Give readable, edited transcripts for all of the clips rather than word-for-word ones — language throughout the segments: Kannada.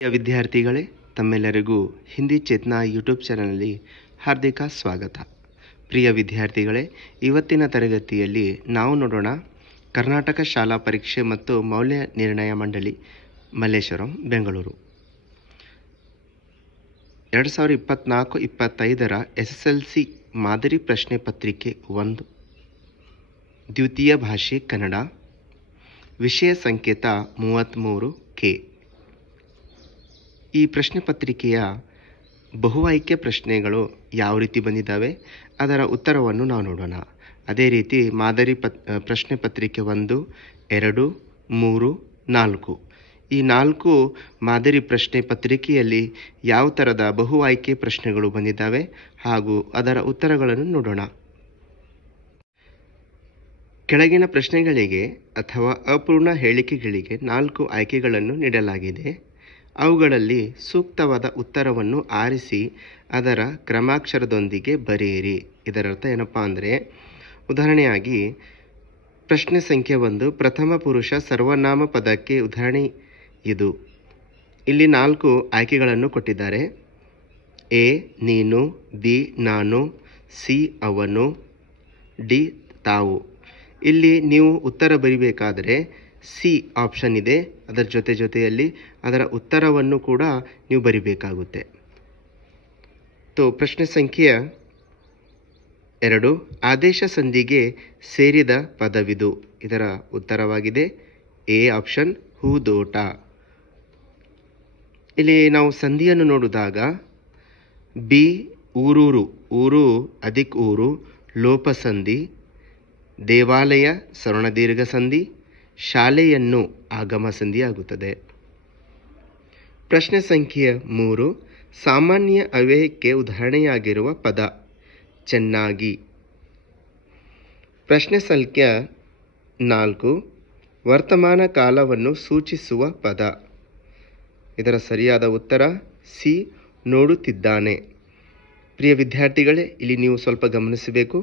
ಪ್ರಿಯ ವಿದ್ಯಾರ್ಥಿಗಳೇ, ತಮ್ಮೆಲ್ಲರಿಗೂ ಹಿಂದಿ ಚೇತನ ಯೂಟ್ಯೂಬ್ ಚಾನಲ್ನಲ್ಲಿ ಹಾರ್ದಿಕ ಸ್ವಾಗತ. ಪ್ರಿಯ ವಿದ್ಯಾರ್ಥಿಗಳೇ, ಇವತ್ತಿನ ತರಗತಿಯಲ್ಲಿ ನಾವು ನೋಡೋಣ ಕರ್ನಾಟಕ ಶಾಲಾ ಪರೀಕ್ಷೆ ಮತ್ತು ಮೌಲ್ಯ ನಿರ್ಣಯ ಮಂಡಳಿ ಮಲ್ಲೇಶ್ವರಂ ಬೆಂಗಳೂರು 2024-25 SSLC ಮಾದರಿ ಪ್ರಶ್ನೆ ಪತ್ರಿಕೆ 1, ದ್ವಿತೀಯ ಭಾಷೆ ಕನ್ನಡ, ವಿಷಯ ಸಂಕೇತ 33K. ಈ ಪ್ರಶ್ನೆ ಪತ್ರಿಕೆಯ ಬಹು ಆಯ್ಕೆ ಪ್ರಶ್ನೆಗಳು ಯಾವ ರೀತಿ ಬಂದಿದ್ದಾವೆ ಅದರ ಉತ್ತರವನ್ನು ನಾವು ನೋಡೋಣ. ಅದೇ ರೀತಿ ಮಾದರಿ ಪ್ರಶ್ನೆ ಪತ್ರಿಕೆ 1, 2, 3, 4 ಈ 4 ಮಾದರಿ ಪ್ರಶ್ನೆ ಪತ್ರಿಕೆಯಲ್ಲಿ ಯಾವ ಥರದ ಬಹು ಆಯ್ಕೆ ಪ್ರಶ್ನೆಗಳು ಬಂದಿದ್ದಾವೆ ಹಾಗೂ ಅದರ ಉತ್ತರಗಳನ್ನು ನೋಡೋಣ. ಕೆಳಗಿನ ಪ್ರಶ್ನೆಗಳಿಗೆ ಅಥವಾ ಅಪೂರ್ಣ ಹೇಳಿಕೆಗಳಿಗೆ 4 ಆಯ್ಕೆಗಳನ್ನು ನೀಡಲಾಗಿದೆ. ಅವುಗಳಲ್ಲಿ ಸೂಕ್ತವಾದ ಉತ್ತರವನ್ನು ಆರಿಸಿ ಅದರ ಕ್ರಮಾಕ್ಷರದೊಂದಿಗೆ ಬರೆಯಿರಿ. ಇದರರ್ಥ ಏನಪ್ಪ ಅಂದರೆ, ಉದಾಹರಣೆಯಾಗಿ ಪ್ರಶ್ನೆ ಸಂಖ್ಯೆ 1, ಪ್ರಥಮ ಪುರುಷ ಸರ್ವನಾಮ ಪದಕ್ಕೆ ಉದಾಹರಣೆ ಇದು. ಇಲ್ಲಿ 4 ಆಯ್ಕೆಗಳನ್ನು ಕೊಟ್ಟಿದ್ದಾರೆ. ಎ ನೀನು, ಬಿ ನಾನು, ಸಿ ಅವನು, ಡಿ ತಾವು. ಇಲ್ಲಿ ನೀವು ಉತ್ತರ ಬರಿಬೇಕಾದರೆ ಸಿ ಆಪ್ಷನ್ ಇದೆ, ಅದರ ಜೊತೆಯಲ್ಲಿ ಅದರ ಉತ್ತರವನ್ನು ಕೂಡ ನೀವು ಬರಿಬೇಕಾಗುತ್ತೆ. ಪ್ರಶ್ನೆ ಸಂಖ್ಯೆ 2, ಆದೇಶ ಸಂಧಿಗೆ ಸೇರಿದ ಪದವಿದು. ಇದರ ಉತ್ತರವಾಗಿದೆ ಎ ಆಪ್ಷನ್ ಹೂದೋಟ. ಇಲ್ಲಿ ನಾವು ಸಂಧಿಯನ್ನು ನೋಡಿದಾಗ ಬಿ ಊರೂರು, ಊರು ಅಧಿಕ್ ಊರು ಲೋಪ ಸಂಧಿ, ದೇವಾಲಯ ಸ್ವರ್ಣದೀರ್ಘ ಸಂಧಿ, ಶಾಲೆಯನ್ನು ಆಗಮ ಸಂಧಿ ಆಗುತ್ತದೆ. ಪ್ರಶ್ನೆ ಸಂಖ್ಯೆ 3, ಸಾಮಾನ್ಯ ಅವ್ಯಯಕ್ಕೆ ಉದಾಹರಣೆಯಾಗಿರುವ ಪದ ಚೆನ್ನಾಗಿ. ಪ್ರಶ್ನೆ ಸಂಖ್ಯೆ 4, ವರ್ತಮಾನ ಕಾಲವನ್ನು ಸೂಚಿಸುವ ಪದ. ಇದರ ಸರಿಯಾದ ಉತ್ತರ ಸಿ ನೋಡುತ್ತಿದ್ದಾನೆ. ಪ್ರಿಯ ವಿದ್ಯಾರ್ಥಿಗಳೇ, ಇಲ್ಲಿ ನೀವು ಸ್ವಲ್ಪ ಗಮನಿಸಬೇಕು.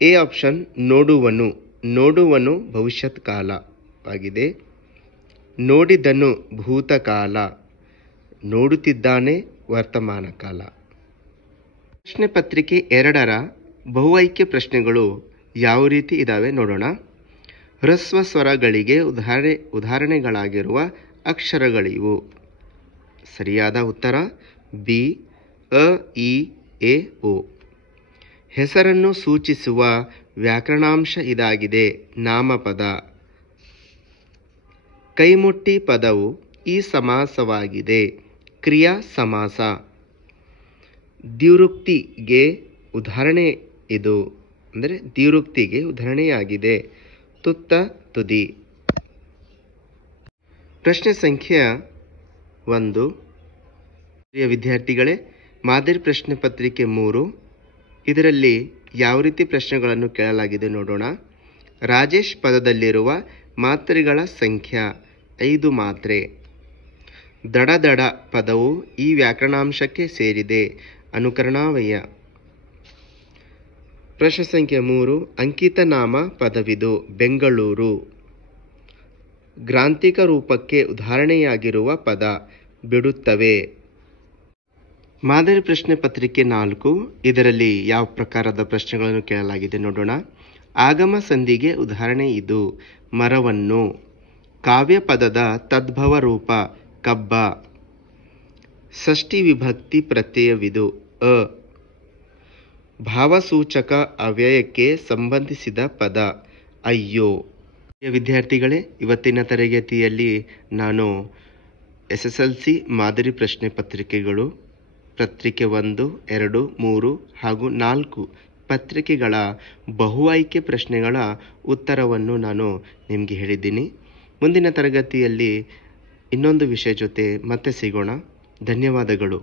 ಎ ಆಪ್ಷನ್ ನೋಡುವನು, ನೋಡುವನು ಭವಿಷ್ಯತ್ ಕಾಲವಾಗಿದೆ. ನೋಡಿದನು ಭೂತಕಾಲ, ನೋಡುತ್ತಿದ್ದಾನೆ ವರ್ತಮಾನ ಕಾಲ. ಪ್ರಶ್ನೆ ಪತ್ರಿಕೆ 2ರ ಬಹು ಆಯ್ಕೆ ಪ್ರಶ್ನೆಗಳು ಯಾವ ರೀತಿ ಇದ್ದಾವೆ ನೋಡೋಣ. ಹ್ರಸ್ವ ಸ್ವರಗಳಿಗೆ ಉದಾಹರಣೆಗಳಾಗಿರುವ ಅಕ್ಷರಗಳಿವು. ಸರಿಯಾದ ಉತ್ತರ ಬಿ ಅ ಇ ಎ ಓ. ಹೆಸರನ್ನು ಸೂಚಿಸುವ ವ್ಯಾಕರಣಾಂಶ ಇದಾಗಿದೆ ನಾಮಪದ. ಕೈಮುಟ್ಟಿ ಪದವು ಈ ಸಮಾಸವಾಗಿದೆ, ಕ್ರಿಯಾ ಸಮಾಸ. ದ್ವಿರುಕ್ತಿಗೆ ಉದಾಹರಣೆ ಇದು, ಅಂದರೆ ದ್ವಿರುಕ್ತಿಗೆ ಉದಾಹರಣೆಯಾಗಿದೆ ತುತ್ತ ತುದಿ. ಪ್ರಶ್ನೆ ಸಂಖ್ಯೆ 1, ಪ್ರಿಯ ವಿದ್ಯಾರ್ಥಿಗಳೇ, ಮಾದರಿ ಪ್ರಶ್ನೆ ಪತ್ರಿಕೆ 3 ಇದರಲ್ಲಿ ಯಾವ ರೀತಿ ಪ್ರಶ್ನೆಗಳನ್ನು ಕೇಳಲಾಗಿದೆ ನೋಡೋಣ. ರಾಜೇಶ್ ಪದದಲ್ಲಿರುವ ಮಾತ್ರೆಗಳ ಸಂಖ್ಯೆ 5 ಮಾತ್ರೆ. ದಡ ಪದವು ಈ ವ್ಯಾಕರಣಾಂಶಕ್ಕೆ ಸೇರಿದೆ, ಅನುಕರಣಾವಯ. ಪ್ರಶ್ನೆ ಸಂಖ್ಯೆ 3, ಅಂಕಿತ ನಾಮ ಪದವಿದು, ಬೆಂಗಳೂರು. ಗ್ರಾಂಥಿಕ ರೂಪಕ್ಕೆ ಉದಾಹರಣೆಯಾಗಿರುವ ಪದ ಬಿಡುತ್ತವೆ. ಮಾದರಿ ಪ್ರಶ್ನೆ ಪತ್ರಿಕೆ 4 ಇದರಲ್ಲಿ ಯಾವ ಪ್ರಕಾರದ ಪ್ರಶ್ನೆಗಳನ್ನು ಕೇಳಲಾಗಿದೆ ನೋಡೋಣ. ಆಗಮ ಸಂಧಿಗೆ ಉದಾಹರಣೆ ಇದು, ಮರವನ್ನು. ಕಾವ್ಯ ಪದದ ತದ್ಭವ ರೂಪ ಕಬ್ಬ. ಷಷ್ಠಿ ವಿಭಕ್ತಿ ಪ್ರತ್ಯಯವಿದು, ಅ. ಭಾವಸೂಚಕ ಅವ್ಯಯಕ್ಕೆ ಸಂಬಂಧಿಸಿದ ಪದ ಅಯ್ಯೋ. ವಿದ್ಯಾರ್ಥಿಗಳೇ, ಇವತ್ತಿನ ತರಗತಿಯಲ್ಲಿ ನಾನು SSLC ಮಾದರಿ ಪ್ರಶ್ನೆ ಪತ್ರಿಕೆಗಳು ಪತ್ರಿಕೆ 1, 2, 3 ಹಾಗೂ 4 ಪತ್ರಿಕೆಗಳ ಬಹು ಆಯ್ಕೆ ಪ್ರಶ್ನೆಗಳ ಉತ್ತರವನ್ನು ನಾನು ನಿಮಗೆ ಹೇಳಿದ್ದೀನಿ. ಮುಂದಿನ ತರಗತಿಯಲ್ಲಿ ಇನ್ನೊಂದು ವಿಷಯ ಜೊತೆ ಮತ್ತೆ ಸಿಗೋಣ. ಧನ್ಯವಾದಗಳು.